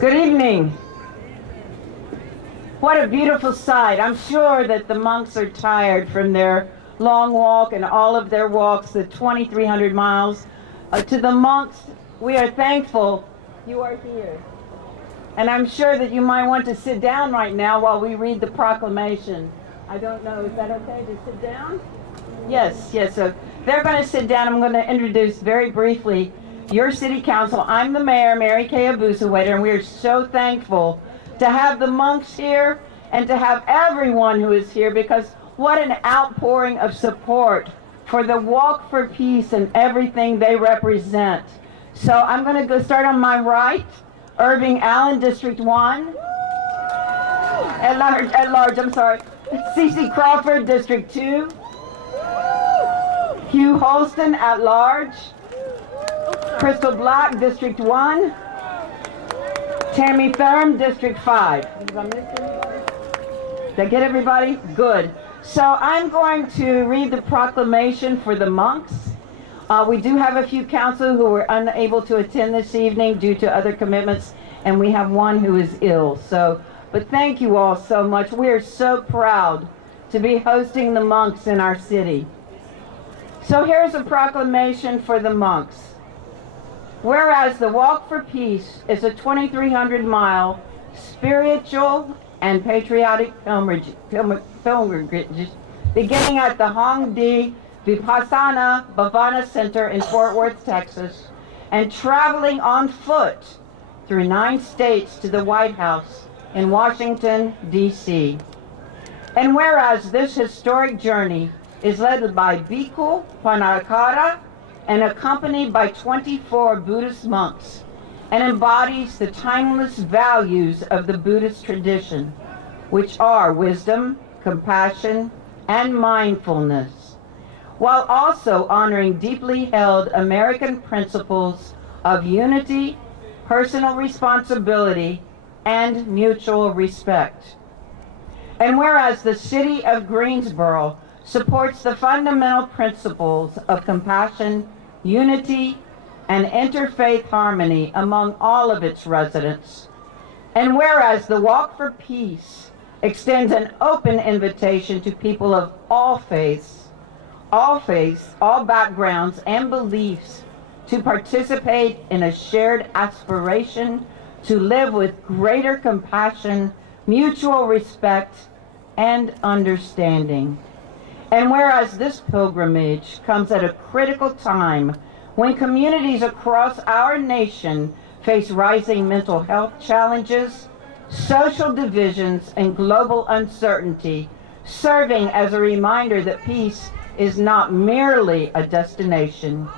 Good evening. What a beautiful sight. I'm sure that the monks are tired from their long walk and all of their walks, the 2,300 miles. To the monks, we are thankful you are here. And I'm sure that you might want to sit down right now while we read the proclamation. I don't know, is that okay to sit down? Yes. So they're going to sit down. I'm going to introduce very briefly your city council. I'm the mayor, Mary Kay Abuzaweer, and we are so thankful to have the monks here and to have everyone who is here, because what an outpouring of support for the Walk for Peace and everything they represent. So I'm going to go start on my right. Irving Allen, District 1. At large, I'm sorry. C.C. Crawford, District 2. Hugh Holston, at large. Crystal Black, District 1. Tammy Ferrum, District 5. Did I miss anybody? Did I get everybody? Good. So I'm going to read the proclamation for the monks. We do have a few council who were unable to attend this evening due to other commitments, and we have one who is ill. But thank you all so much. We are so proud to be hosting the monks in our city. So here's a proclamation for the monks. Whereas the Walk for Peace is a 2,300-mile spiritual and patriotic pilgrimage beginning at the Hongdi Vipassana Bhavana Center in Fort Worth, Texas, and traveling on foot through 9 states to the White House in Washington, D.C. And whereas this historic journey is led by Bhikkhu Panakara and accompanied by 24 Buddhist monks and embodies the timeless values of the Buddhist tradition, which are wisdom, compassion, and mindfulness, while also honoring deeply held American principles of unity, personal responsibility, and mutual respect. And whereas the city of Greensboro supports the fundamental principles of compassion, unity, and interfaith harmony among all of its residents, and whereas the Walk for Peace extends an open invitation to people of all faiths, all backgrounds, and beliefs to participate in a shared aspiration to live with greater compassion, mutual respect, and understanding. And whereas this pilgrimage comes at a critical time when communities across our nation face rising mental health challenges, social divisions, and global uncertainty, serving as a reminder that peace is not merely a destination,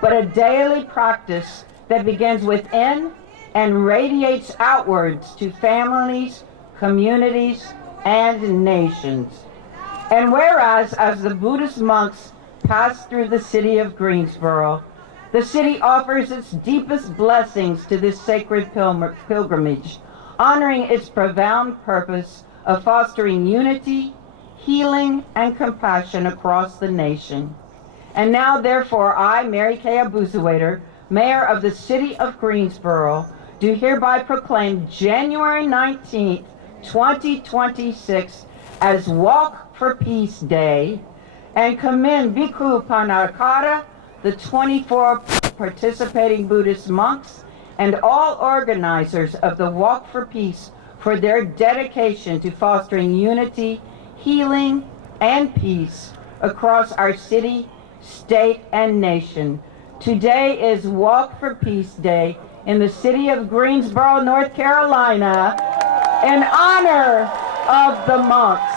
but a daily practice that begins within and radiates outwards to families, communities, and nations. And whereas as the Buddhist monks pass through the city of Greensboro, the city offers its deepest blessings to this sacred pilgrimage, honoring its profound purpose of fostering unity, healing, and compassion across the nation. And now, therefore, I, Mary Kay Abuzaweer, Mayor of the City of Greensboro, do hereby proclaim January 19th, 2026 as Walk for Peace Day, and commend Bhikkhu Panakara, the 24 participating Buddhist monks, and all organizers of the Walk for Peace for their dedication to fostering unity, healing, and peace across our city, state, and nation. Today is Walk for Peace Day in the city of Greensboro, North Carolina, in honor of the monks,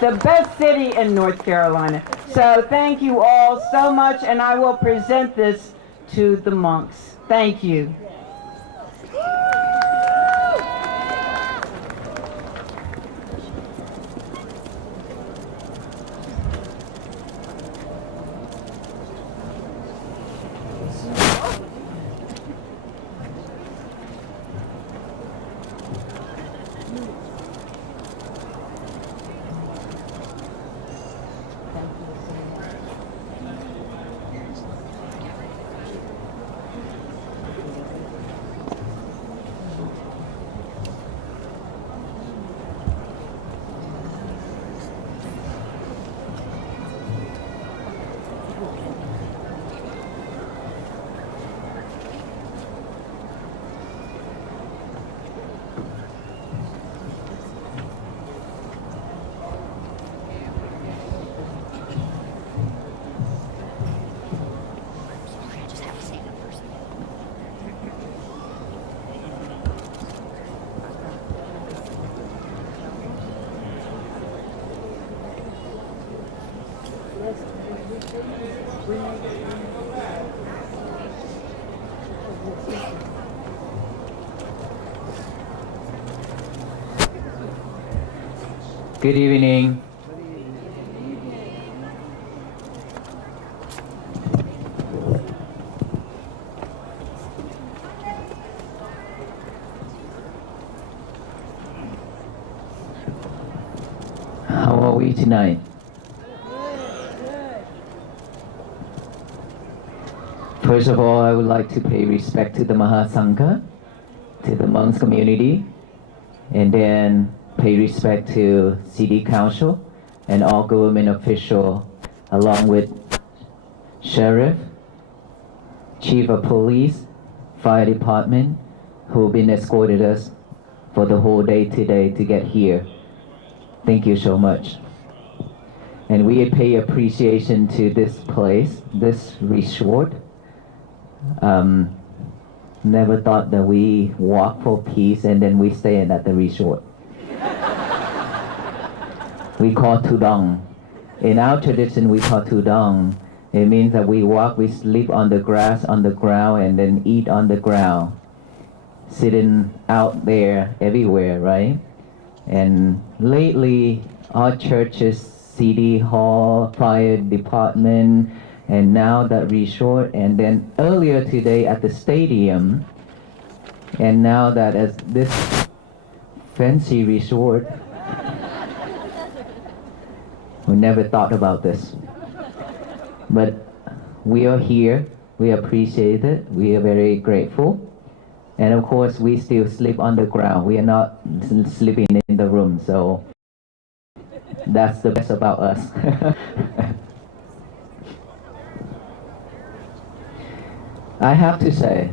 the best city in North Carolina. So thank you all so much, and I will present this to the monks. Thank you. Good evening. How are we tonight? First of all, I would like to pay respect to the Mahasangha, to the monks community, and then pay respect to City Council and all government officials, along with Sheriff, Chief of Police, Fire Department, who've been escorted us for the whole day today to get here. Thank you so much. And we pay appreciation to this place, this resort. Never thought that we walk for peace and then we stay at the resort. We call tudong. In our tradition, we call tudong. It means that we walk, we sleep on the grass, on the ground, and then eat on the ground. Sitting out there everywhere, right? And lately, our churches, city hall, fire department, and now that resort, and then earlier today at the stadium, and now that as this fancy resort, we never thought about this. But we are here, we appreciate it, we are very grateful. And of course, we still sleep on the ground. We are not sleeping in the room, so that's the best about us. I have to say,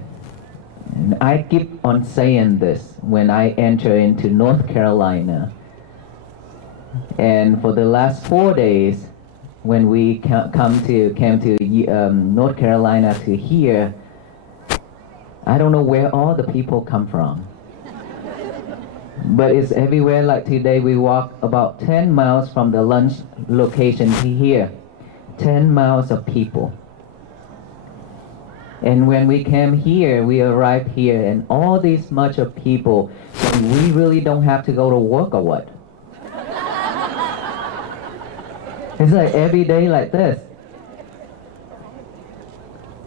and I keep on saying this when I enter into North Carolina. And for the last 4 days, when we came to North Carolina to here, I don't know where all the people come from. But it's everywhere. Like today, we walk about 10 miles from the lunch location to here. 10 miles of people. And when we came here, we arrived here, and all this much of people, so we really don't have to go to work or what? It's like every day like this.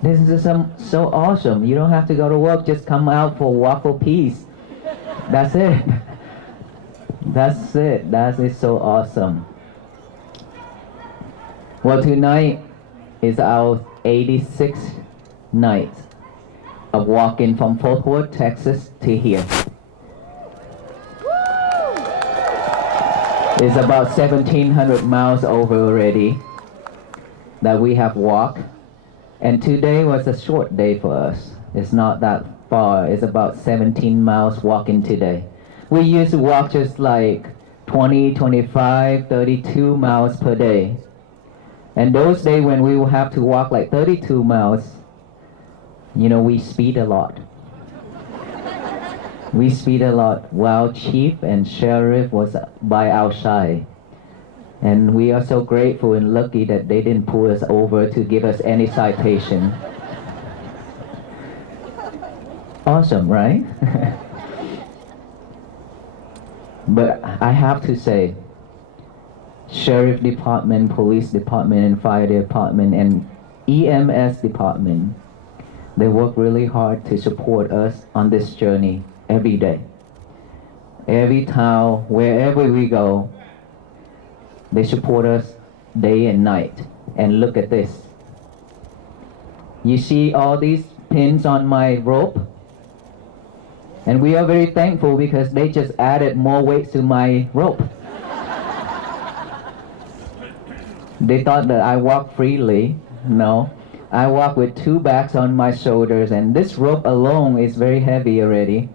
This is so awesome. You don't have to go to work, just come out for walk for peace. That's it. That's it. That is so awesome. Well, tonight is our 86th night of walking from Fort Worth, Texas to here. It's about 1,700 miles over already that we have walked. And today was a short day for us. It's not that far. It's about 17 miles walking today. We used to walk just like 20, 25, 32 miles per day. And those days when we will have to walk like 32 miles, you know, we speed a lot. We speed a lot while Chief and Sheriff was by our side. And we are so grateful and lucky that they didn't pull us over to give us any citation. Awesome, right? But I have to say, Sheriff Department, Police Department, and Fire Department, and EMS Department, they work really hard to support us on this journey every day. Every town, wherever we go, they support us day and night. And look at this. You see all these pins on my rope? And we are very thankful because they just added more weight to my rope. They thought that I walk freely. No, I walk with 2 bags on my shoulders, and this rope alone is very heavy already.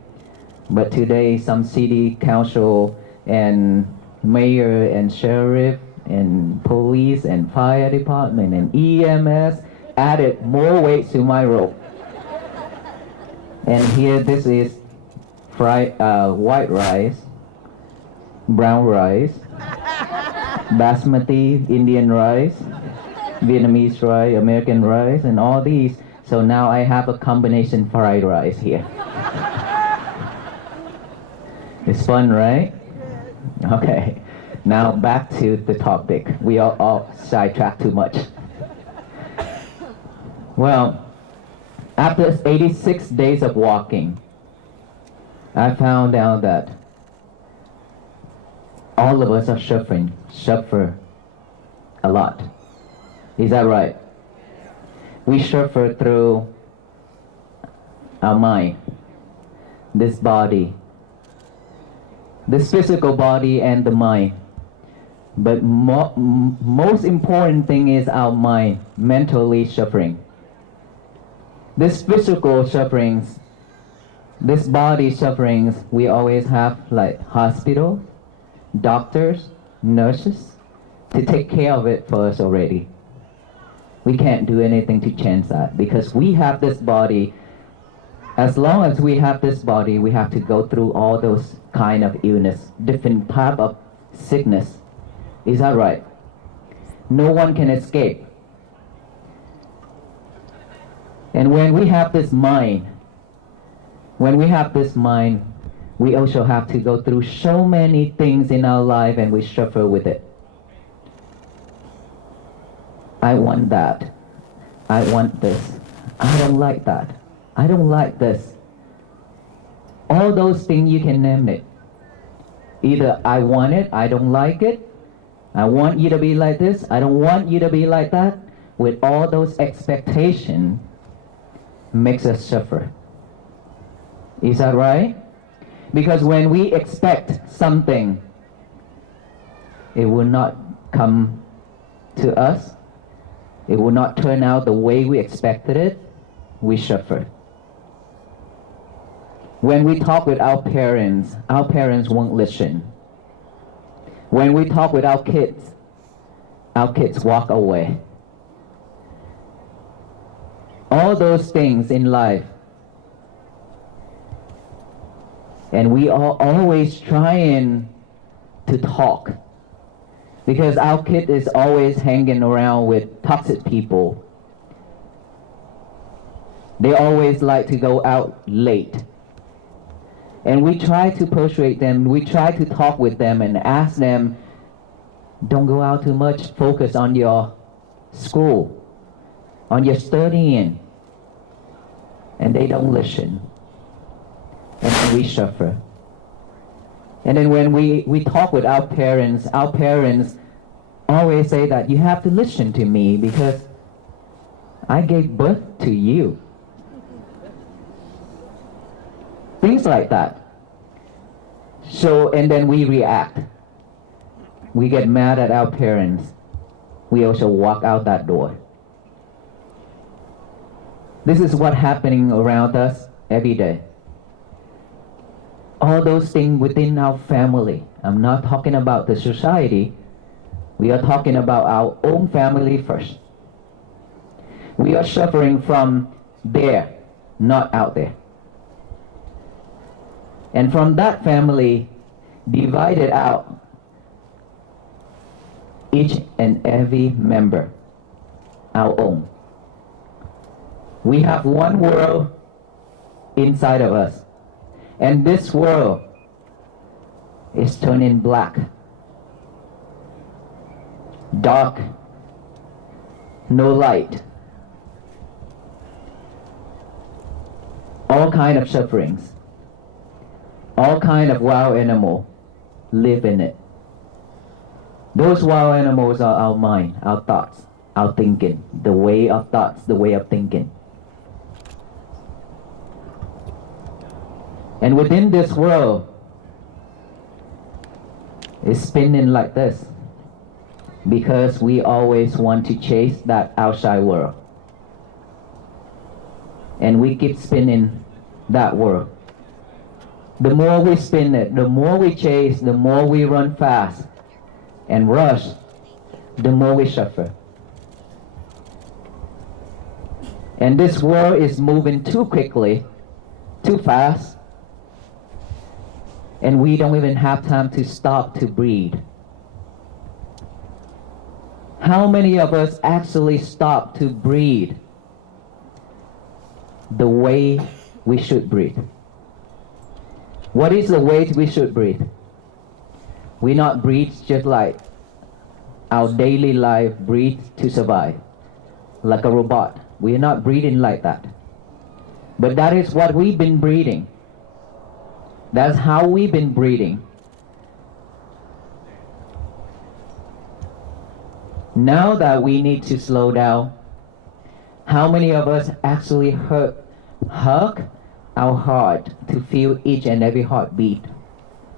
But today some city council and mayor and sheriff and police and fire department and EMS added more weight to my rope. And here this is white rice, brown rice, basmati Indian rice, Vietnamese rice, American rice, and all these. So now I have a combination fried rice here. It's fun, right? Okay. Now back to the topic. We are all sidetracked too much. Well, after 86 days of walking, I found out that all of us are suffer a lot. Is that right? We suffer through our mind, this body, this physical body and the mind. But most important thing is our mind, mentally suffering. This physical sufferings, this body sufferings, we always have like hospitals, doctors, nurses to take care of it for us already. We can't do anything to change that because we have this body. As long as we have this body, we have to go through all those kind of illness, different type of sickness. Is that right? No one can escape. And when we have this mind, we also have to go through so many things in our life and we suffer with it. I want that. I want this. I don't like that. I don't like this. All those things you can name it. Either I want it, I don't like it. I want you to be like this, I don't want you to be like that. With all those expectations, makes us suffer. Is that right? Because when we expect something, it will not come to us. It will not turn out the way we expected it. We suffer. When we talk with our parents won't listen. When we talk with our kids walk away. All those things in life. And we are always trying to talk. Because our kid is always hanging around with toxic people. They always like to go out late. And we try to persuade them, we try to talk with them and ask them, don't go out too much, focus on your school, on your studying. And they don't listen. And then we suffer. And then when we talk with our parents always say that you have to listen to me because I gave birth to you. Things like that. So, and then we react. We get mad at our parents. We also walk out that door. This is what's happening around us every day. All those things within our family. I'm not talking about the society. We are talking about our own family first. We are suffering from there, not out there. And from that family, divided out, each and every member, our own. We have one world inside of us. And this world is turning black, dark, no light. All kind of sufferings. All kind of wild animals live in it. Those wild animals are our mind, our thoughts, our thinking, the way of thoughts, the way of thinking. And within this world, it's spinning like this because we always want to chase that outside world. And we keep spinning that world. The more we spin it, the more we chase, the more we run fast and rush, the more we suffer. And this world is moving too quickly, too fast, and we don't even have time to stop to breathe. How many of us actually stop to breathe the way we should breathe? What is the way we should breathe? We not breathe just like our daily life breathe to survive, like a robot. We are not breathing like that. But that is what we've been breathing. That's how we've been breathing. Now that we need to slow down, how many of us actually hug our heart to feel each and every heartbeat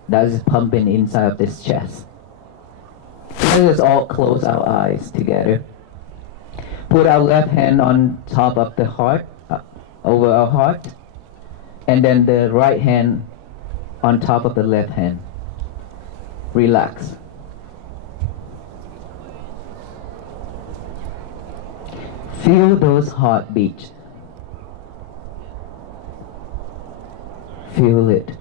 that is pumping inside of this chest? Let us all close our eyes together. Put our left hand on top of the heart, over our heart, and then the right hand on top of the left hand. Relax. Feel those heartbeats. Feel it.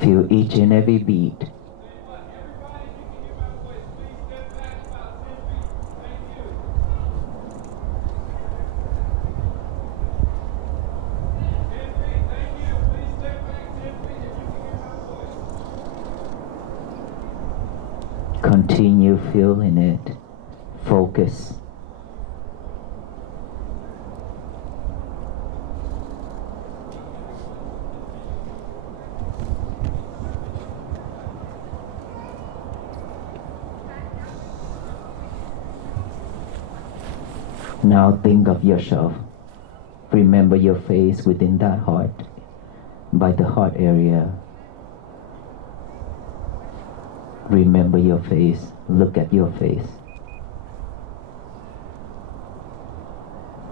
Feel each and every beat. Continue feeling it. Focus. Now think of yourself. Remember your face within that heart, by the heart area. Remember your face. Look at your face.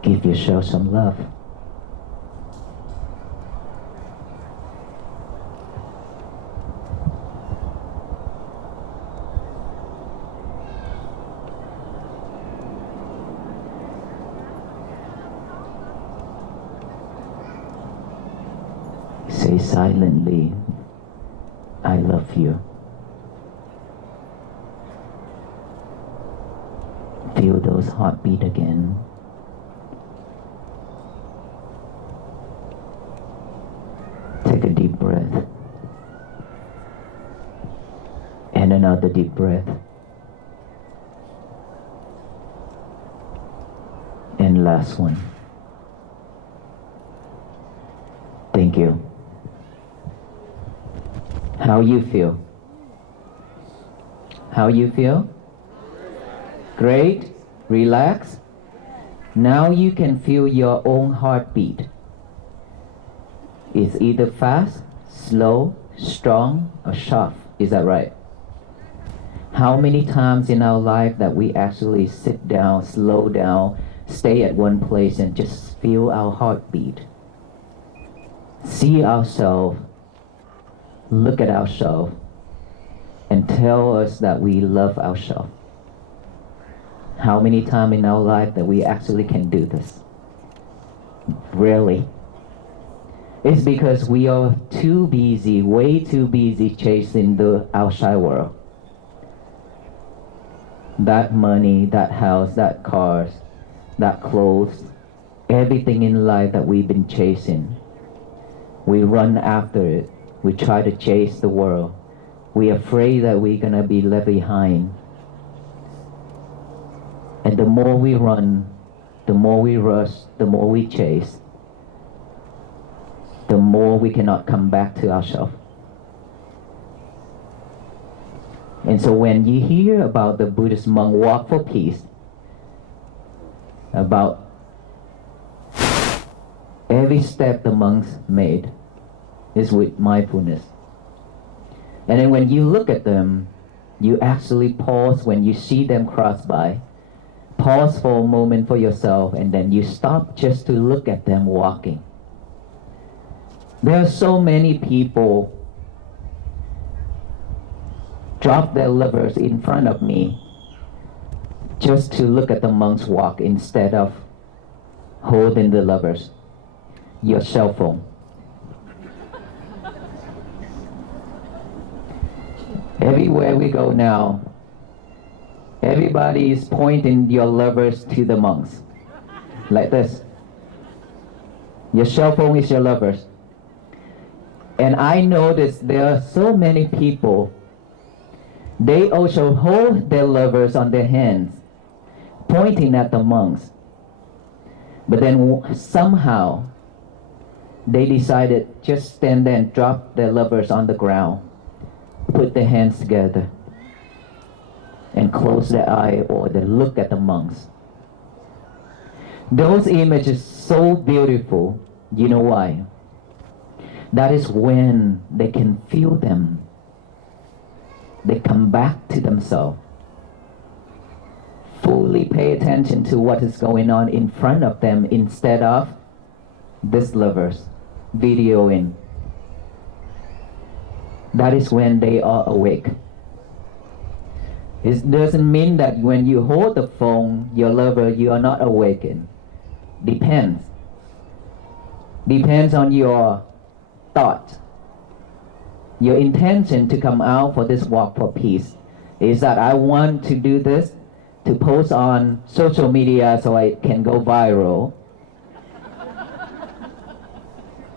Give yourself some love. Say silently, I love you. Feel those heartbeat again. Take a deep breath. And another deep breath. And last one. Thank you. How you feel? How you feel? Great. Relax. Now you can feel your own heartbeat. It's either fast, slow, strong, or sharp. Is that right? How many times in our life that we actually sit down, slow down, stay at one place and just feel our heartbeat? See ourselves, look at ourselves, and tell us that we love ourselves. How many times in our life that we actually can do this? Rarely. It's because we are too busy, way too busy chasing the outside world. That money, that house, that cars, that clothes, everything in life that we've been chasing. We run after it. We try to chase the world. We're afraid that we're gonna be left behind. And the more we run, the more we rush, the more we chase, the more we cannot come back to ourselves. And so when you hear about the Buddhist monk walk for peace, about every step the monks made is with mindfulness. And then when you look at them, you actually pause when you see them cross by. Pause for a moment for yourself, and then you stop just to look at them walking. There are so many people drop their lovers in front of me just to look at the monks walk instead of holding the lovers. Your cell phone. Everywhere we go now, everybody is pointing your lovers to the monks. Like this. Your cell phone is your lovers. And I noticed there are so many people, they also hold their lovers on their hands, pointing at the monks. But then somehow, they decided just stand there and drop their lovers on the ground, put their hands together, and close their eye or they look at the monks. Those images so beautiful. You know why? That is when they can feel them. They come back to themselves. Fully pay attention to what is going on in front of them instead of these lovers videoing. That is when they are awake. It doesn't mean that when you hold the phone, your lover, you are not awakened. Depends. Depends on your thought. Your intention to come out for this walk for peace is that I want to do this to post on social media so I can go viral.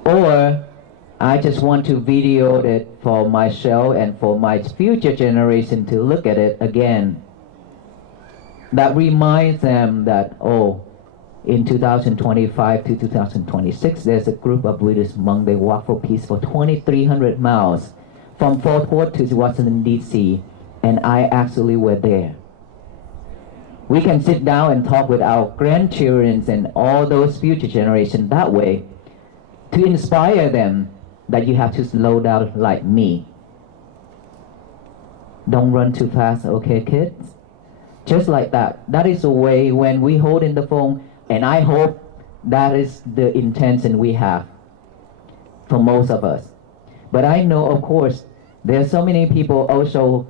Or I just want to video it for myself and for my future generation to look at it again. That reminds them that, oh, in 2025 to 2026, there's a group of Buddhist monks, they walk for peace for 2,300 miles from Fort Worth to Washington, D.C., and I actually were there. We can sit down and talk with our grandchildren and all those future generations that way to inspire them that you have to slow down like me. Don't run too fast, okay, kids? Just like that. That is the way when we hold in the phone, and I hope that is the intention we have for most of us. But I know, of course, there are so many people also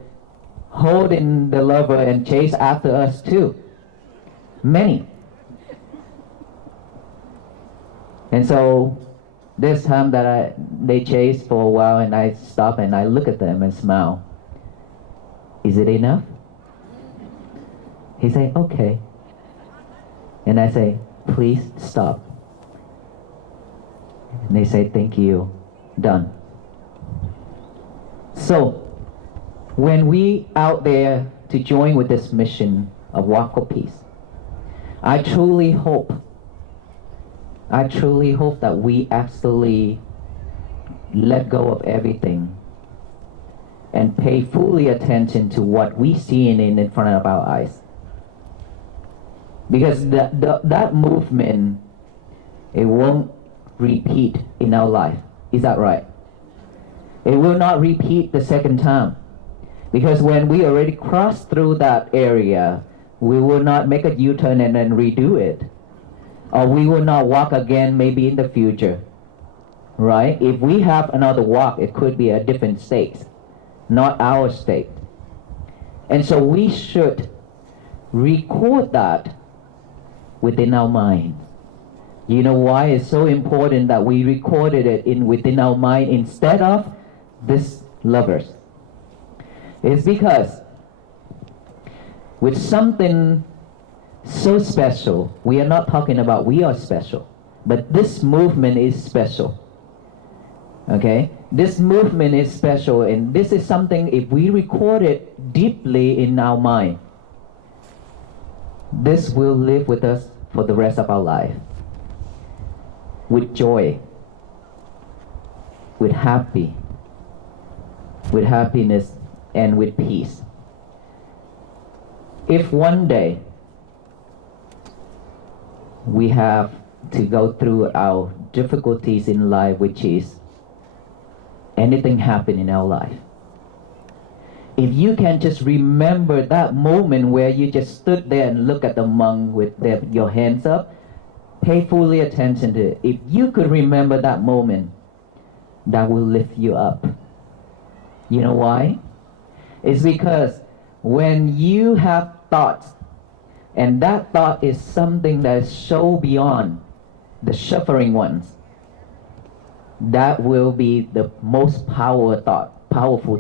holding the lover and chase after us too. Many. And so this time that they chase for a while and I stop and I look at them and smile. Is it enough? He say, okay. And I say, please stop. And they say, thank you. Done. So, when we out there to join with this mission of Walk for Peace, I truly hope that we actually let go of everything and pay fully attention to what we see in front of our eyes. Because that movement, it won't repeat in our life. Is that right? It will not repeat the second time. Because when we already crossed through that area, we will not make a U-turn and then redo it. Or we will not walk again maybe in the future. Right? If we have another walk, it could be a different state, not our state. And so we should record that within our mind. You know why it's so important that we recorded it within our mind instead of this lovers? It's because with something so special, we are not talking about we are special, but this movement is special. Okay? This movement is special, and this is something, if we record it deeply in our mind, this will live with us for the rest of our life. With joy, with happiness, and with peace. If one day we have to go through our difficulties in life, which is anything happen in our life, if you can just remember that moment where you just stood there and look at the monk with your hands up, pay fully attention to it. If you could remember that moment, that will lift you up. You know why? It's because when you have thoughts, and that thought is something that is so beyond the suffering ones, that will be the most powerful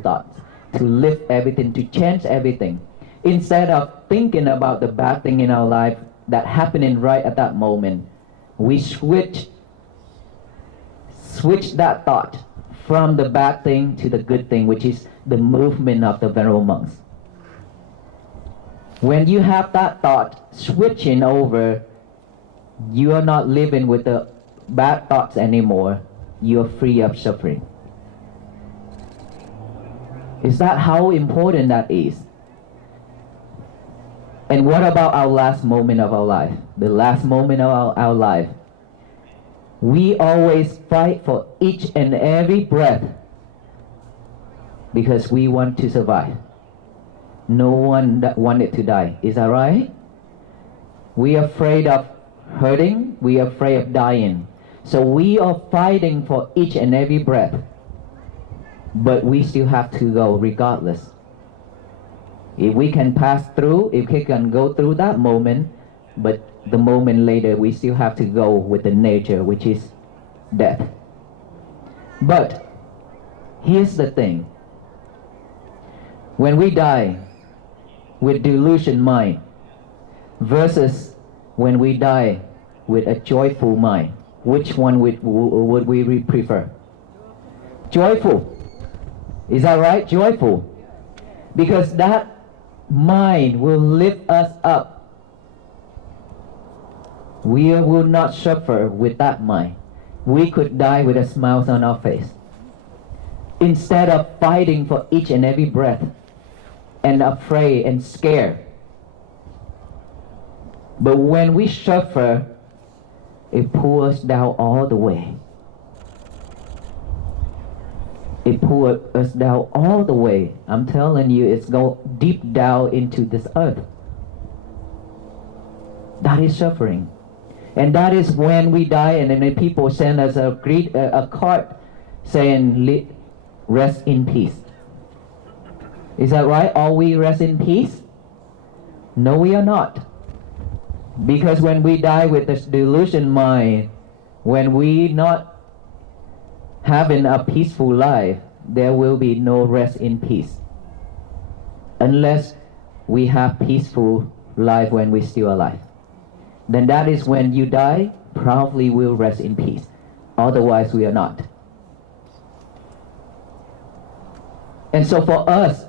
thoughts to lift everything, to change everything. Instead of thinking about the bad thing in our life that happening right at that moment, we switch that thought from the bad thing to the good thing, which is the movement of the venerable monks. When you have that thought switching over, you are not living with the bad thoughts anymore. You are free of suffering. Is that how important that is? And what about our last moment of our life? The last moment of our life. We always fight for each and every breath because we want to survive. No one that wanted to die. Is that right? We are afraid of hurting. We are afraid of dying. So we are fighting for each and every breath. But we still have to go regardless. If we can pass through, if we can go through that moment, but the moment later we still have to go with the nature, which is death. But here's the thing. When we die with delusion mind versus when we die with a joyful mind, which one would we prefer? Joyful. Is that right? Joyful. Because that mind will lift us up. We will not suffer with that mind. We could die with a smile on our face. Instead of fighting for each and every breath and afraid and scared. But when we suffer, it pulls us down all the way. It pulls us down all the way. I'm telling you, it's go deep down into this earth. That is suffering. And that is when we die, and then people send us a card saying, rest in peace. Is that right? Are we rest in peace? No, we are not. Because when we die with this delusion mind, when we not having a peaceful life, there will be no rest in peace. Unless we have peaceful life when we're still alive. Then that is when you die, probably will rest in peace. Otherwise, we are not. And so for us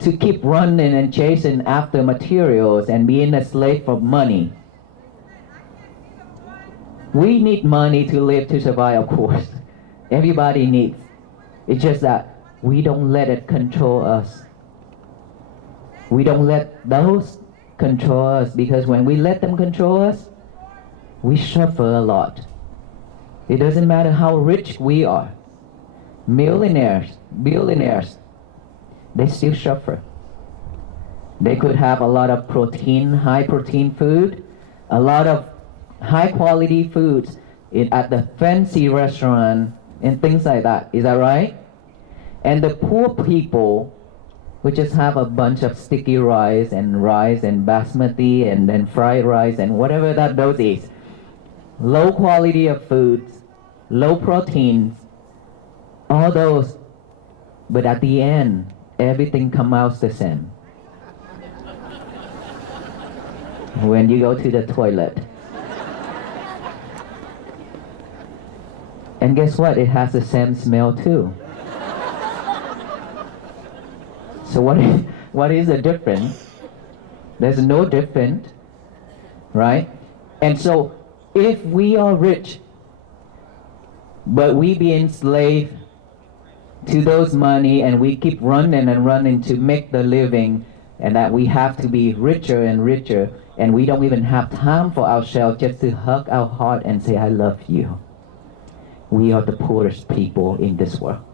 to keep running and chasing after materials and being a slave for money, we need money to live, to survive, of course. Everybody needs. It's just that we don't let it control us. We don't let those control us, because when we let them control us, we suffer a lot. It doesn't matter how rich we are. Millionaires, billionaires, they still suffer. They could have a lot of protein, high protein food, a lot of high quality foods at the fancy restaurant and things like that. Is that right? And the poor people, we just have a bunch of sticky rice and basmati and then fried rice and whatever that those is. Low quality of foods, low proteins, all those. But at the end, everything comes out the same. When you go to the toilet. And guess what? It has the same smell too. So what is the difference? There's no difference, right? And so if we are rich, but we be enslaved to those money and we keep running and running to make the living, and that we have to be richer and richer, and we don't even have time for ourselves just to hug our heart and say, I love you. We are the poorest people in this world.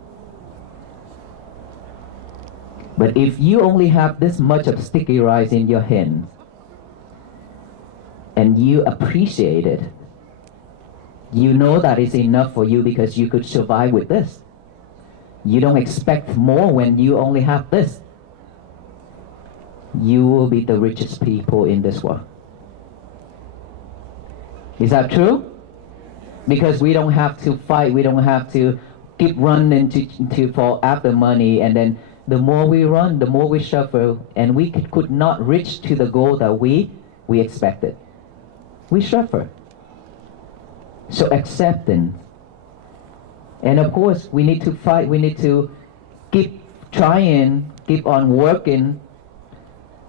But if you only have this much of sticky rice in your hands, and you appreciate it, you know that it's enough for you because you could survive with this. You don't expect more when you only have this. You will be the richest people in this world. Is that true? Because we don't have to fight, we don't have to keep running to for after money, and then the more we run, the more we suffer, and we could not reach to the goal that we expected. We suffer. So acceptance. And of course, we need to fight, we need to keep trying, keep on working,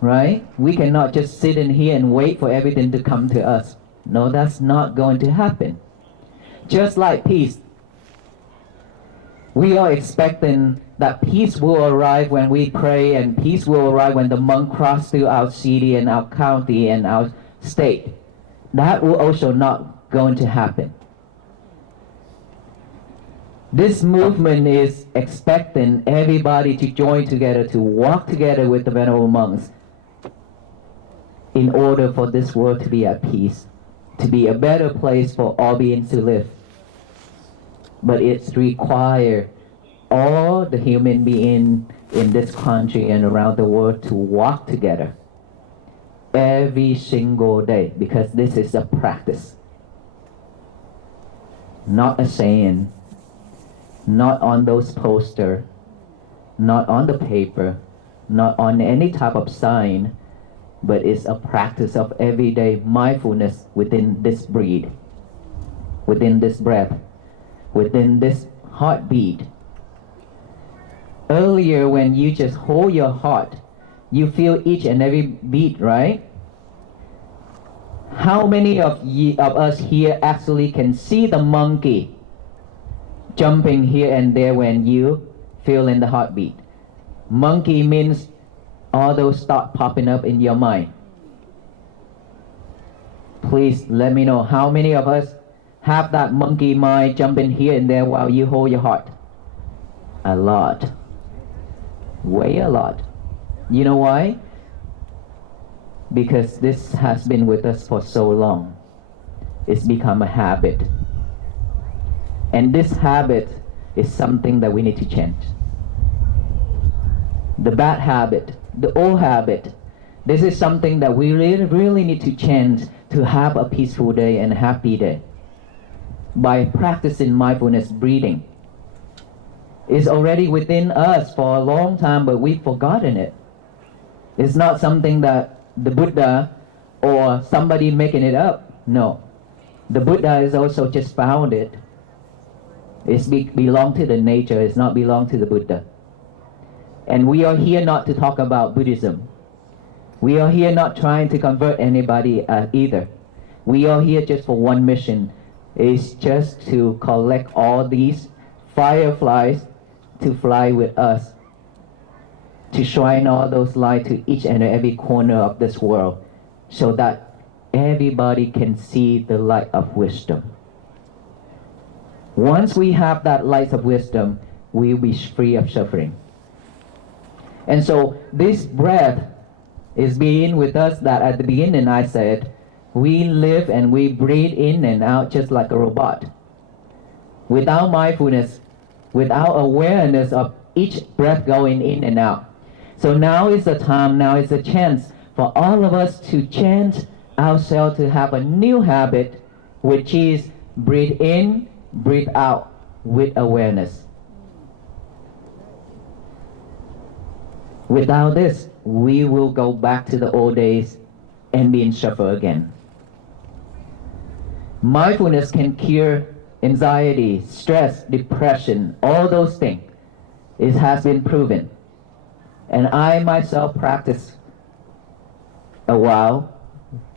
right? We cannot just sit in here and wait for everything to come to us. No, that's not going to happen. Just like peace. We are expecting that peace will arrive when we pray, and peace will arrive when the monk crosses through our city and our county and our state. That will also not going to happen. This movement is expecting everybody to join together, to walk together with the venerable monks in order for this world to be at peace, to be a better place for all beings to live. But it's required all the human beings in this country and around the world to walk together every single day, because this is a practice, not a saying, not on those posters, not on the paper, not on any type of sign, but it's a practice of everyday mindfulness within this breath, within this breath, within this heartbeat. Earlier, when you just hold your heart, you feel each and every beat, right? How many of us here actually can see the monkey jumping here and there when you feel in the heartbeat? Monkey means all those thoughts popping up in your mind. Please let me know how many of us have that monkey mind jumping here and there while you hold your heart. A lot. Way a lot. You know why? Because this has been with us for so long. It's become a habit. And this habit is something that we need to change. The bad habit, the old habit, this is something that we really need to change to have a peaceful day and a happy day. By practicing mindfulness breathing. It's already within us for a long time, but we've forgotten it. It's not something that the Buddha or somebody making it up. No. The Buddha is also just found it. It's belong to the nature. It's not belong to the Buddha. And we are here not to talk about Buddhism. We are here not trying to convert anybody either. We are here just for one mission. It's just to collect all these fireflies to fly with us, to shine all those light to each and every corner of this world, so that everybody can see the light of wisdom. Once we have that light of wisdom, we will be free of suffering. And so this breath is being with us, that at the beginning I said, we live and we breathe in and out just like a robot. Without mindfulness, without awareness of each breath going in and out. So now is the time, now is the chance for all of us to change ourselves to have a new habit, which is breathe in, breathe out with awareness. Without this, we will go back to the old days and be in suffer again. Mindfulness can cure anxiety, stress, depression, all those things. It has been proven. And I myself practice a while,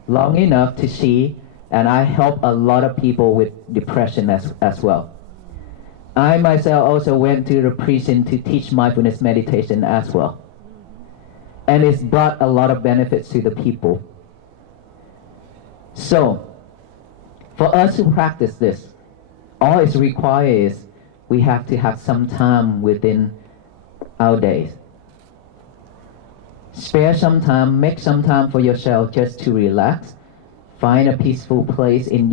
long enough to see, and I help a lot of people with depression as well. I myself also went to the prison to teach mindfulness meditation as well. And it's brought a lot of benefits to the people. So, for us to practice this, all it's required is we have to have some time within our days. Spare some time, make some time for yourself just to relax. Find a peaceful place at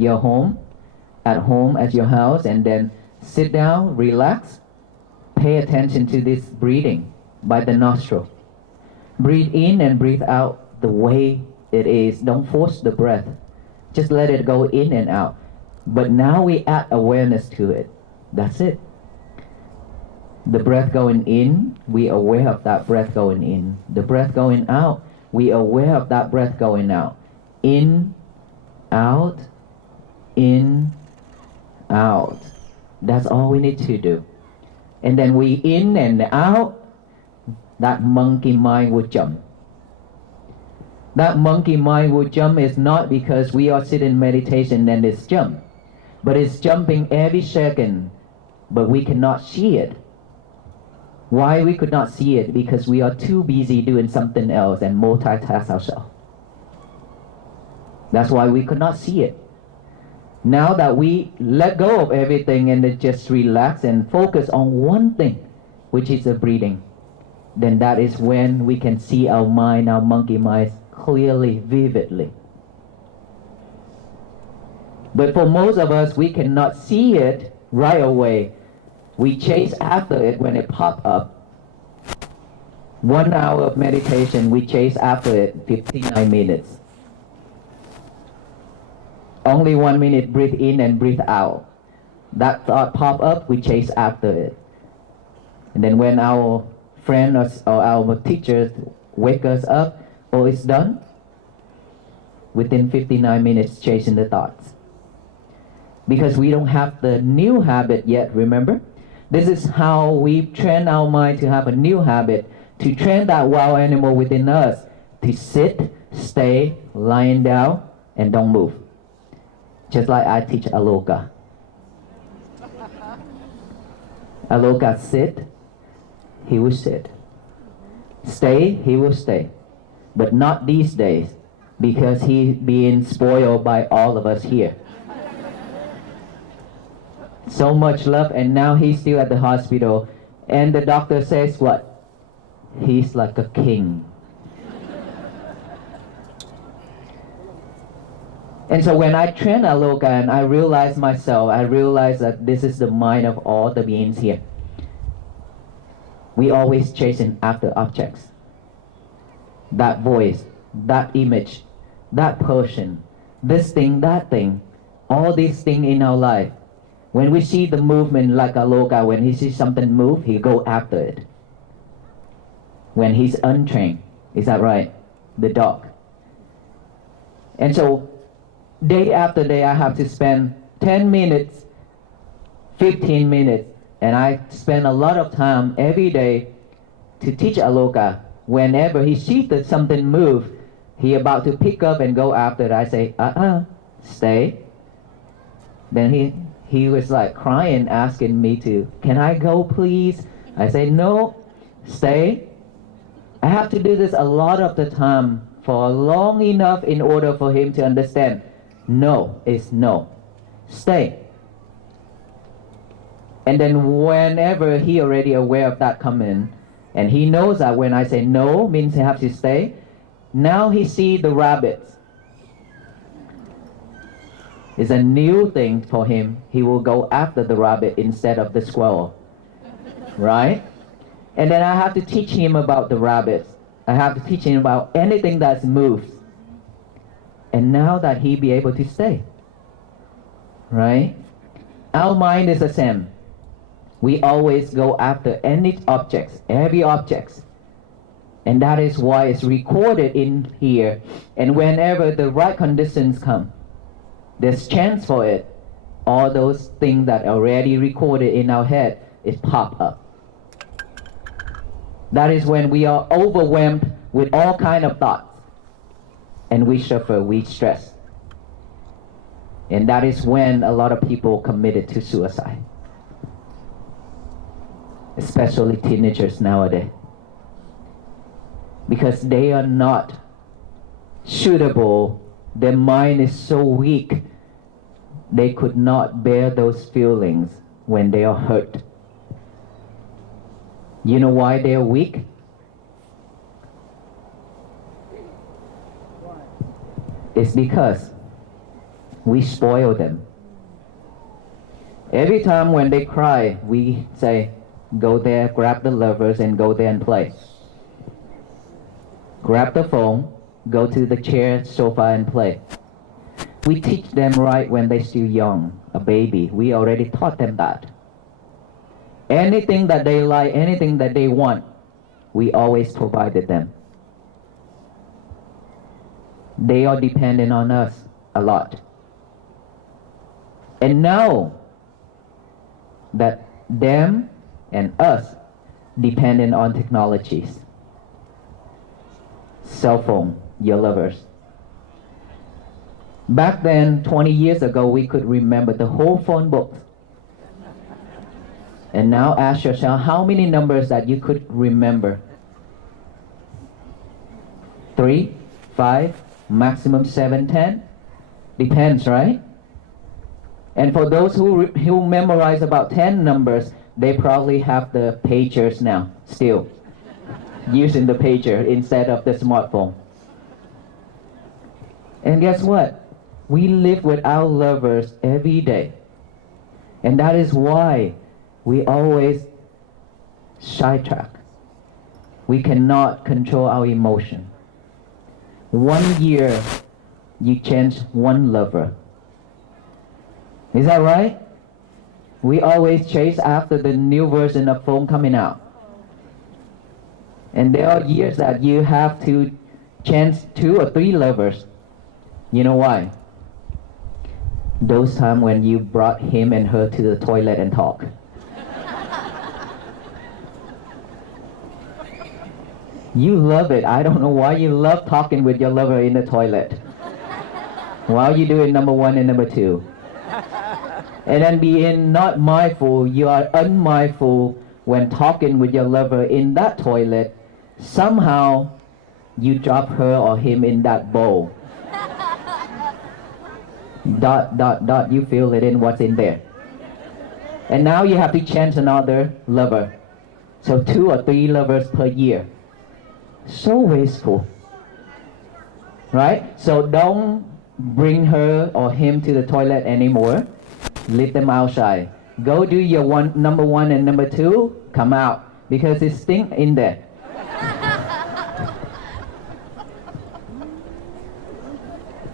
your home, at your house, and then sit down, relax, Pay attention to this breathing by the nostril. Breathe in and breathe out the way it is. Don't force the breath. Just let it go in and out. But now we add awareness to it. That's it. The breath going in, we aware of that breath going in. The breath going out, we aware of that breath going out. In, out, in, out. That's all we need to do. And then we in and out, that monkey mind would jump. That monkey mind would jump is not because we are sitting in meditation and it's jump, but it's jumping every second, but we cannot see it. Why we could not see it? Because we are too busy doing something else and multitask ourselves. That's why we could not see it. Now that we let go of everything and just relax and focus on one thing, which is the breathing, then that is when we can see our mind, our monkey mind, clearly, vividly. But for most of us, we cannot see it right away. We chase after it when it pops up. 1 hour of meditation, we chase after it 59 minutes. Only 1 minute, breathe in and breathe out. That thought pop up, we chase after it. And then when our friend or our teachers wake us up, oh, it's done, within 59 minutes chasing the thoughts. Because we don't have the new habit yet, remember? This is how we train our mind to have a new habit, to train that wild animal within us to sit, stay, lying down, and don't move. Just like I teach Aloka. Aloka sit, he will sit. Stay, he will stay. But not these days, because he's being spoiled by all of us here. So much love, and now he's still at the hospital. And the doctor says what? He's like a king. And so when I train Aloka and I realize myself, I realize that this is the mind of all the beings here. We always chasing after objects. That voice, that image, that person, this thing, that thing, all these things in our life. When we see the movement like Aloka, when he sees something move, he go after it. When he's untrained, is that right? The dog. And so, day after day, I have to spend 10 minutes, 15 minutes, and I spend a lot of time every day to teach Aloka. Whenever he sees that something move, he about to pick up and go after it, I say, stay. Then he was like crying, asking me to, can I go please? I say, no, stay. I have to do this a lot of the time for long enough in order for him to understand. No is no. Stay. And then whenever he already aware of that coming, and he knows that when I say no means he has to stay, now he see the rabbits. It's a new thing for him. He will go after the rabbit instead of the squirrel. Right? And then I have to teach him about the rabbits. I have to teach him about anything that moves. And now that he be able to stay. Right? Our mind is the same. We always go after any objects, every object. And that is why it's recorded in here. And whenever the right conditions come, there's chance for it. All those things that are already recorded in our head is pop up. That is when we are overwhelmed with all kind of thoughts. And we suffer, we stress. And that is when a lot of people committed to suicide. Especially teenagers nowadays. Because they are not suitable. Their mind is so weak, they could not bear those feelings when they are hurt. You know why they are weak? It's because we spoil them. Every time when they cry, we say, go there, grab the lovers, and go there and play. Grab the phone, go to the chair, sofa, and play. We teach them right when they're still young, a baby. We already taught them that. Anything that they like, anything that they want, we always provided them. They are dependent on us a lot. And now that them and us dependent on technologies. Cell phone, your lovers. Back then, 20 years ago, we could remember the whole phone book. And now ask yourself how many numbers that you could remember. 3, 5, maximum 7, 10. Depends, right? And for those who memorize about 10 numbers, they probably have the pagers now, still. Using the pager instead of the smartphone. And guess what? We live with our lovers every day. And that is why we always sidetrack. We cannot control our emotion. 1 year, you change one lover. Is that right? We always chase after the new version of phone coming out. And there are years that you have to change 2 or 3 lovers. You know why? Those times when you brought him and her to the toilet and talk. You love it. I don't know why you love talking with your lover in the toilet. While you doing number 1 and number 2. And then being not mindful, you are unmindful when talking with your lover in that toilet. Somehow, you drop her or him in that bowl. ... You feel it in what's in there. And now you have to change another lover. So 2 or 3 lovers per year. So wasteful. Right? So don't bring her or him to the toilet anymore. Leave them outside. Go do your number 1 and number 2. Come out. Because it stinks in there.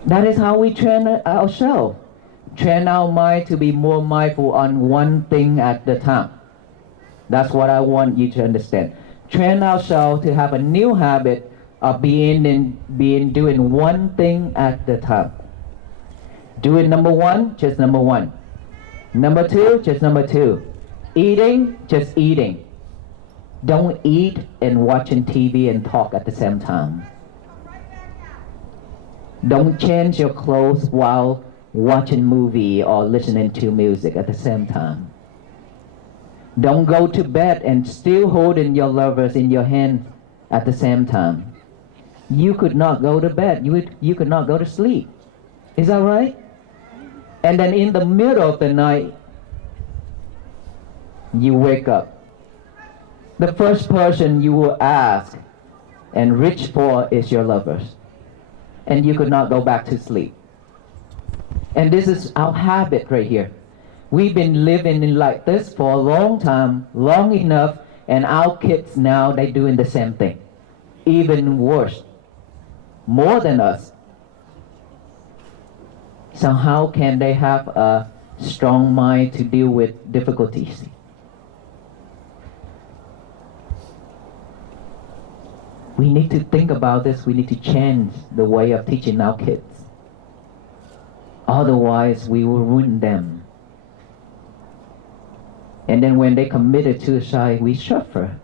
That is how we train ourselves. Train our mind to be more mindful on one thing at the time. That's what I want you to understand. Train ourselves to have a new habit of doing one thing at the time. Doing number 1, just number 1. Number 2, just number 2. Eating, just eating. Don't eat and watching TV and talk at the same time. Don't change your clothes while watching movie or listening to music at the same time. Don't go to bed and still holding your lovers in your hand at the same time. You could not go to bed. You could not go to sleep. Is that right? And then in the middle of the night, you wake up. The first person you will ask and reach for is your lovers. And you could not go back to sleep. And this is our habit right here. We've been living in like this for a long time, long enough, and our kids now, they're doing the same thing. Even worse. More than us. So how can they have a strong mind to deal with difficulties? We need to think about this. We need to change the way of teaching our kids. Otherwise, we will ruin them. And then when they committed suicide, we suffer.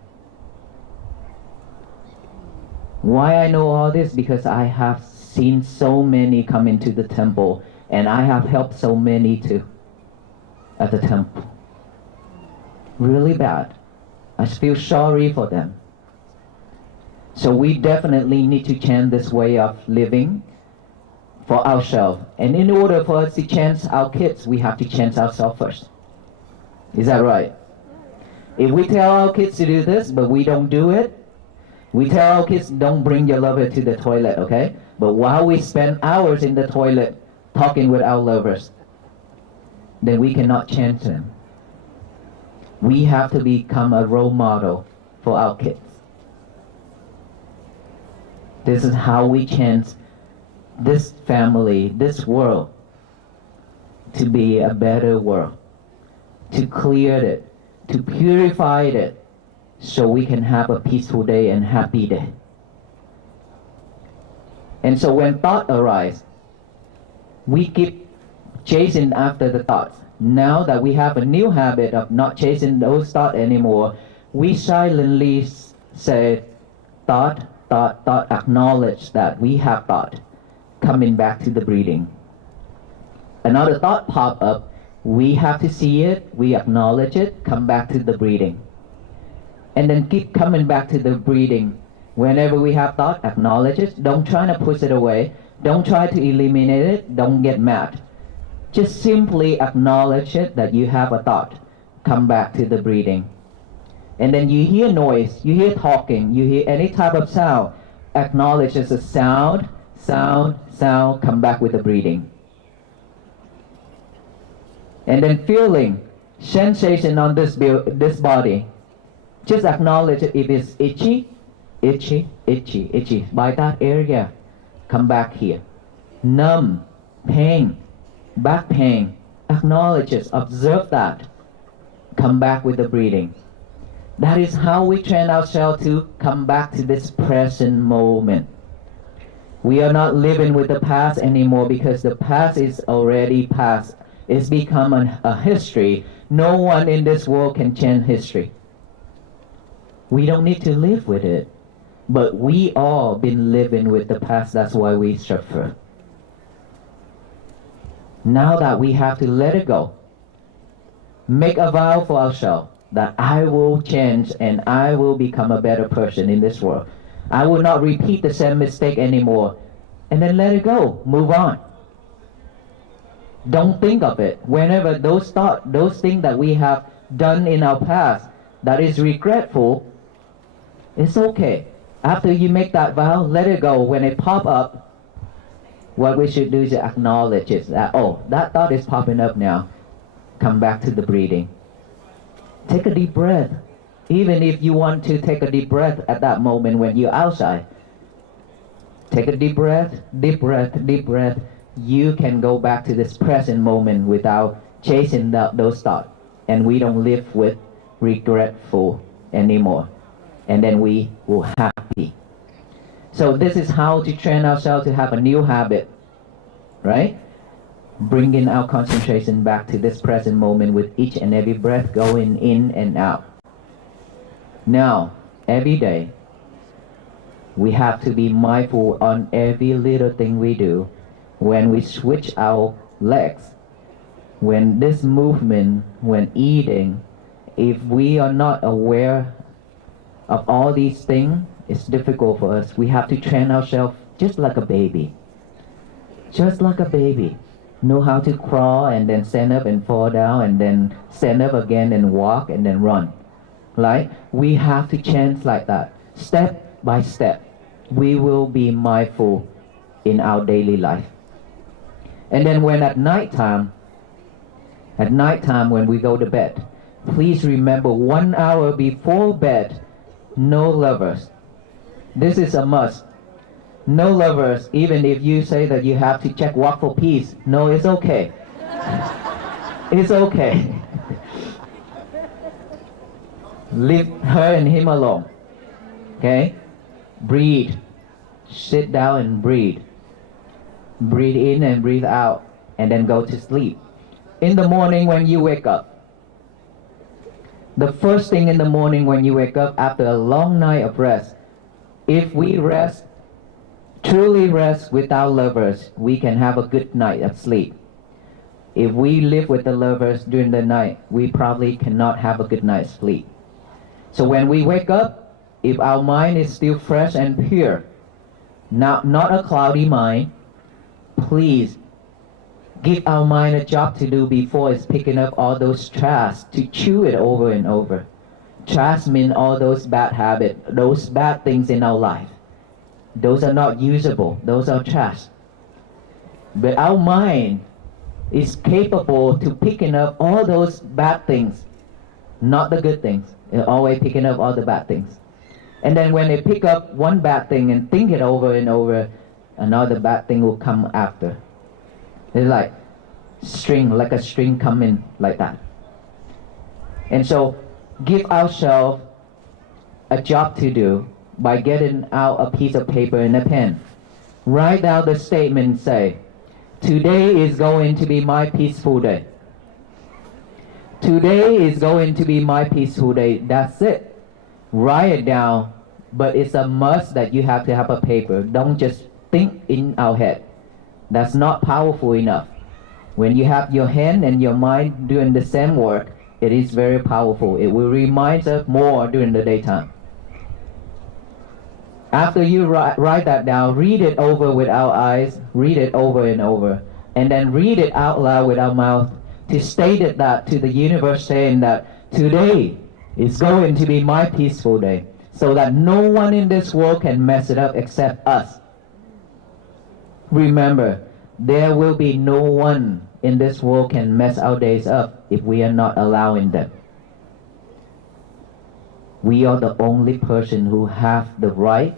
Why I know all this? Because I have seen so many come into the temple, and I have helped so many too at the temple. Really bad. I feel sorry for them. So we definitely need to change this way of living for ourselves. And in order for us to change our kids, we have to change ourselves first. Is that right? If we tell our kids to do this, but we don't do it, we tell our kids, don't bring your lover to the toilet, okay? But while we spend hours in the toilet talking with our lovers, then we cannot change them. We have to become a role model for our kids. This is how we change this family, this world, to be a better world, to clear it, to purify it, so we can have a peaceful day and happy day. And so when thought arise, we keep chasing after the thoughts. Now that we have a new habit of not chasing those thoughts anymore, we silently say, thought, acknowledge that we have thought, coming back to the breathing. Another thought pop up, we have to see it, we acknowledge it, come back to the breathing. And then keep coming back to the breathing. Whenever we have thought, acknowledge it, don't try to push it away, don't try to eliminate it, don't get mad. Just simply acknowledge it that you have a thought, come back to the breathing. And then you hear noise, you hear talking, you hear any type of sound, acknowledge it's a sound, come back with the breathing. And then feeling, sensation on this body, just acknowledge it. If it's itchy, by that area, come back here. Numb, pain, back pain, acknowledge it, observe that, come back with the breathing. That is how we train ourselves to come back to this present moment. We are not living with the past anymore, because the past is already past. It's become a history. No one in this world can change history. We don't need to live with it. But we all been living with the past, that's why we suffer. Now that we have to let it go, make a vow for ourselves that I will change and I will become a better person in this world. I will not repeat the same mistake anymore. And then let it go, move on. Don't think of it. Whenever those thoughts, those things that we have done in our past that is regretful, it's okay. After you make that vow, let it go. When it pop up, what we should do is acknowledge it. That, oh, that thought is popping up now. Come back to the breathing. Take a deep breath. Even if you want to take a deep breath at that moment when you're outside, take a deep breath, deep breath, deep breath. You can go back to this present moment without chasing those thoughts. And we don't live with regretful anymore. And then we will happy. So this is how to train ourselves to have a new habit, right? Bringing our concentration back to this present moment with each and every breath going in and out. Now, every day, we have to be mindful on every little thing we do. When we switch our legs, when this movement, when eating, if we are not aware of all these things, it's difficult for us. We have to train ourselves just like a baby. Just like a baby. Know how to crawl and then stand up and fall down and then stand up again and walk and then run. Right? We have to change like that. Step by step. We will be mindful in our daily life. And then when at nighttime when we go to bed, please remember 1 hour before bed, no lovers. This is a must. No lovers, even if you say that you have to check Walk for Peace. No, it's okay. It's okay. Leave her and him alone. Okay? Breathe. Sit down and breathe. Breathe in and breathe out, and then go to sleep. In the morning when you wake up, the first thing in the morning when you wake up after a long night of rest, if we rest, truly rest without lovers, we can have a good night of sleep. If we live with the lovers during the night, we probably cannot have a good night's sleep. So when we wake up, if our mind is still fresh and pure, not a cloudy mind, please give our mind a job to do before it's picking up all those trash, to chew it over and over. Trash means all those bad habits, those bad things in our life. Those are not usable, those are trash. But our mind is capable to picking up all those bad things not the good things. They're always picking up all the bad things. And then when they pick up one bad thing and think it over and over, another bad thing will come after. It's like like a string coming like that. And so give ourselves a job to do by getting out a piece of paper and a pen. Write down the statement, say, today is going to be my peaceful day. Today is going to be my peaceful day. That's it. Write it down, but it's a must that you have to have a paper. Don't just think in our head. That's not powerful enough. When you have your hand and your mind doing the same work, it is very powerful. It will remind us more during the daytime. After you write that down, read it over with our eyes, read it over and over, and then read it out loud with our mouth to state that to the universe, saying that today is going to be my peaceful day, so that no one in this world can mess it up except us. Remember, there will be no one in this world can mess our days up if we are not allowing them. We are the only person who have the right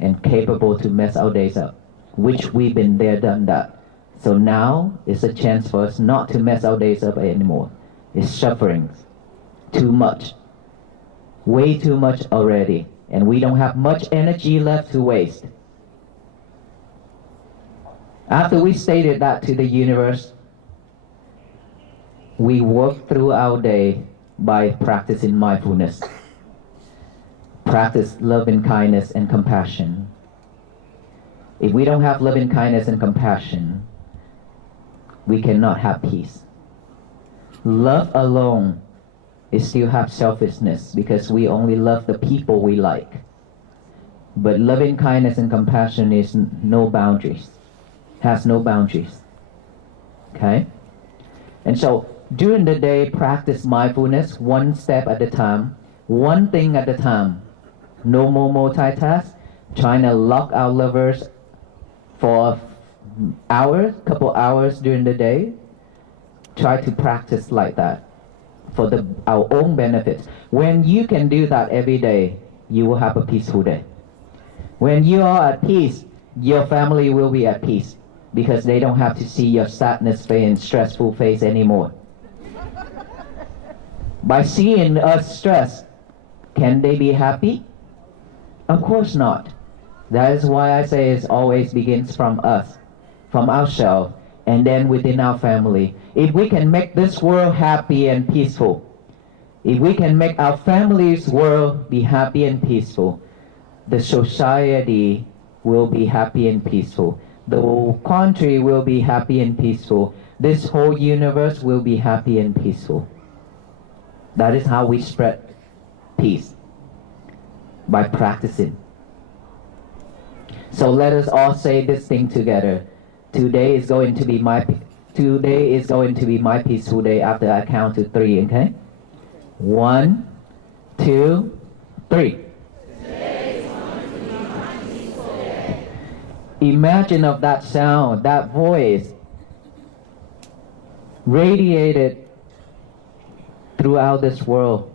and capable to mess our days up, which we've been there, done that. So now is a chance for us not to mess our days up anymore. It's sufferings. Too much. Way too much already. And we don't have much energy left to waste. After we stated that to the universe, we work through our day by practicing mindfulness. Practice loving kindness and compassion. If we don't have loving kindness and compassion, we cannot have peace. Love alone is still have selfishness, because we only love the people we like. But loving kindness and compassion is no boundaries. Has no boundaries. Okay? And so during the day, practice mindfulness one step at a time, one thing at a time. No more multitask, trying to lock our lovers for hours, couple hours during the day. Try to practice like that for our own benefits. When you can do that every day, you will have a peaceful day. When you are at peace, your family will be at peace, because they don't have to see your sadness face and stressful face anymore. By seeing us stressed, can they be happy? Of course not. That is why I say it always begins from us, from ourselves, and then within our family. If we can make this world happy and peaceful, if we can make our family's world be happy and peaceful, the society will be happy and peaceful. The whole country will be happy and peaceful. This whole universe will be happy and peaceful. That is how we spread peace, by practicing. So let us all say this thing together. Today is going to be my peaceful day after I count to 3, okay? 1, 2, 3. Imagine of that sound, that voice radiated throughout this world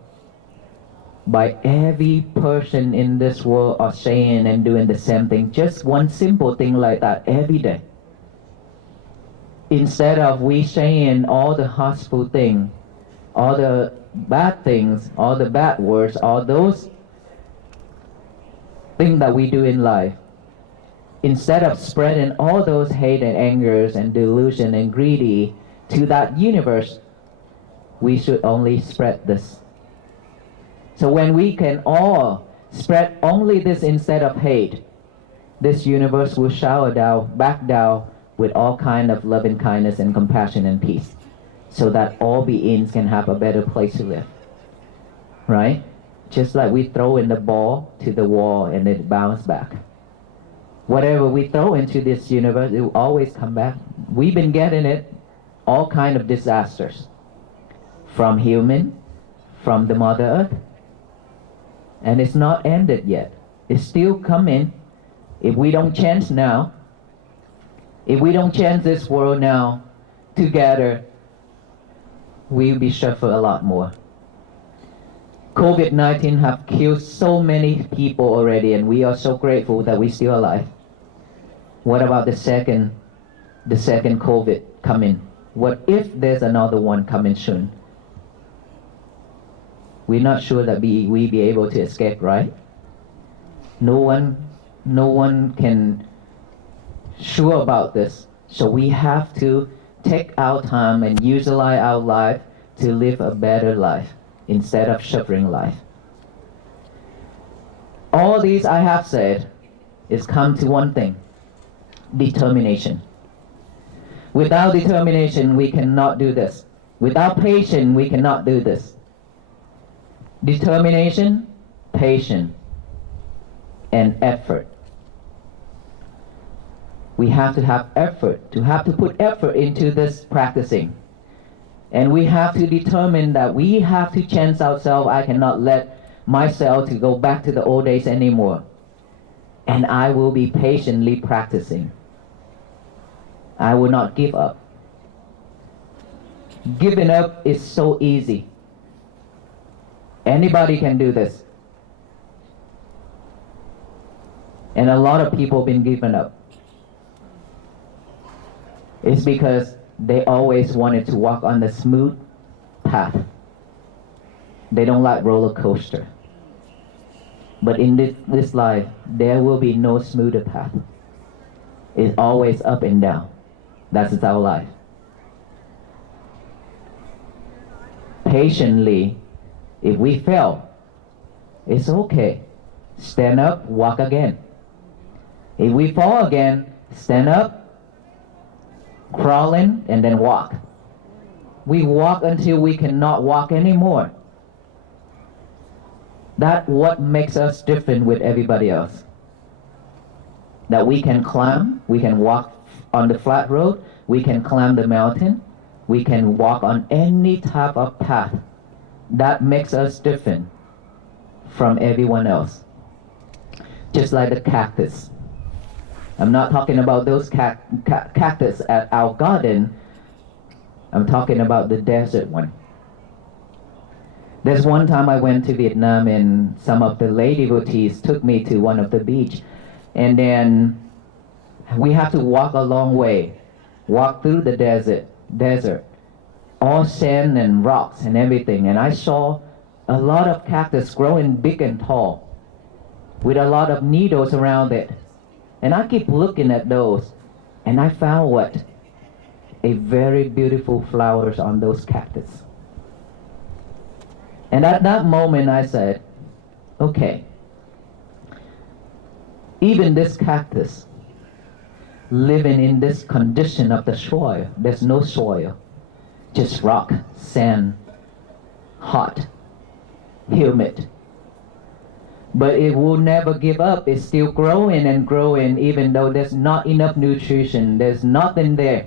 by every person in this world are saying and doing the same thing. Just one simple thing like that every day. Instead of we saying all the hurtful things, all the bad things, all the bad words, all those things that we do in life, instead of spreading all those hate and angers and delusion and greedy to that universe, we should only spread this. So when we can all spread only this instead of hate, this universe will shower down, back down with all kind of loving kindness and compassion and peace, so that all beings can have a better place to live. Right? Just like we throw in the ball to the wall and it bounces back. Whatever we throw into this universe, it will always come back. We've been getting it, all kind of disasters. From human, from the Mother Earth. And it's not ended yet. It's still coming. If we don't change now, if we don't change this world now, together, we'll be suffer a lot more. COVID-19 have killed so many people already, and we are so grateful that we're still alive. What about the second COVID coming? What if there's another one coming soon? We're not sure that we be able to escape, right? No one can sure about this. So we have to take our time and utilize our life to live a better life instead of suffering life. All these I have said is come to one thing: determination. Without determination, we cannot do this. Without patience, we cannot do this. Determination, patience, and effort. We have to have effort, to put effort into this practicing. And we have to determine that we have to change ourselves. I cannot let myself to go back to the old days anymore. And I will be patiently practicing. I will not give up. Giving up is so easy. Anybody can do this. And a lot of people have been giving up. It's because they always wanted to walk on the smooth path. They don't like roller coaster. But in this life, there will be no smoother path. It's always up and down. That's our life. Patiently, if we fail, it's okay. Stand up, walk again. If we fall again, stand up, crawl in, and then walk. We walk until we cannot walk anymore. That's what makes us different with everybody else. That we can climb, we can walk on the flat road, we can climb the mountain, we can walk on any type of path. That makes us different from everyone else. Just like the cactus. I'm not talking about those cactus at our garden. I'm talking about the desert one. There's one time I went to Vietnam and some of the lady devotees took me to one of the beach. And then we have to walk a long way. Walk through the desert. All sand and rocks and everything. And I saw a lot of cactus growing big and tall with a lot of needles around it. And I keep looking at those, and I found what? A very beautiful flowers on those cactus. And at that moment I said, okay, even this cactus living in this condition of the soil, there's no soil, just rock, sand, hot, humid. But it will never give up. It's still growing and growing, even though there's not enough nutrition. There's nothing there.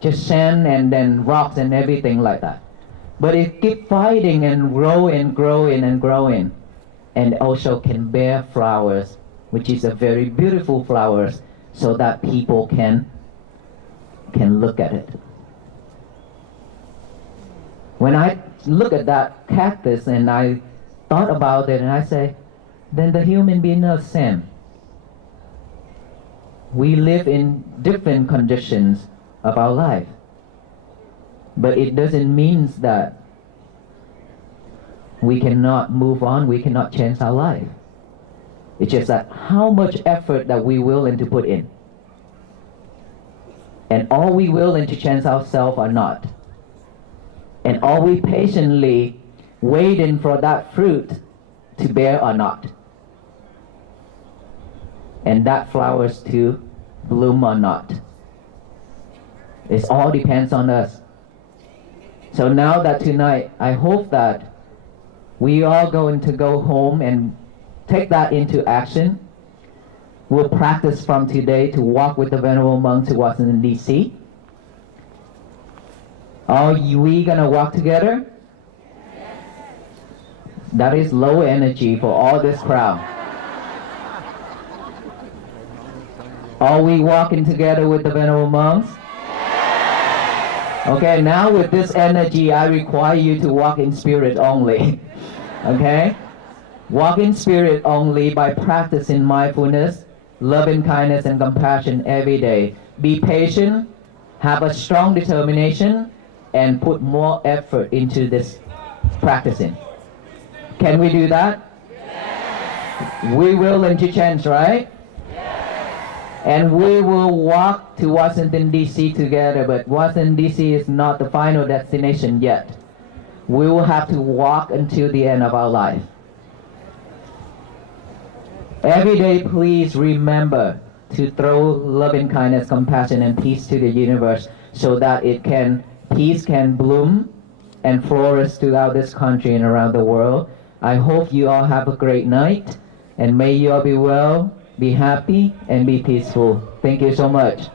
Just sand and then rocks and everything like that. But it keeps fighting and growing, and also can bear flowers, which is a very beautiful flowers, so that people can look at it. When I look at that cactus and I thought about it, and I say, then the human being are the same. We live in different conditions of our life. But it doesn't mean that we cannot move on, we cannot change our life. It's just that how much effort that we willing to put in. And are we willing to change ourselves or not? And are we patiently waiting for that fruit to bear or not? And that flowers to bloom or not? It all depends on us. So now that tonight, I hope that we are going to go home and take that into action. We'll practice from today to walk with the Venerable Monk to Washington, D.C. Are we going to walk together? That is low energy for all this crowd. Are we walking together with the Venerable Monks? Okay, now with this energy, I require you to walk in spirit only. Okay? Walk in spirit only by practicing mindfulness, loving kindness, and compassion every day. Be patient, have a strong determination, and put more effort into this practicing. Can we do that? We will in Chechens, right? And we will walk to Washington, D.C. together, but Washington, D.C. is not the final destination yet. We will have to walk until the end of our life. Every day, please remember to throw loving kindness, compassion, and peace to the universe so that peace can bloom and flourish throughout this country and around the world. I hope you all have a great night, and may you all be well, be happy, and be peaceful. Thank you so much.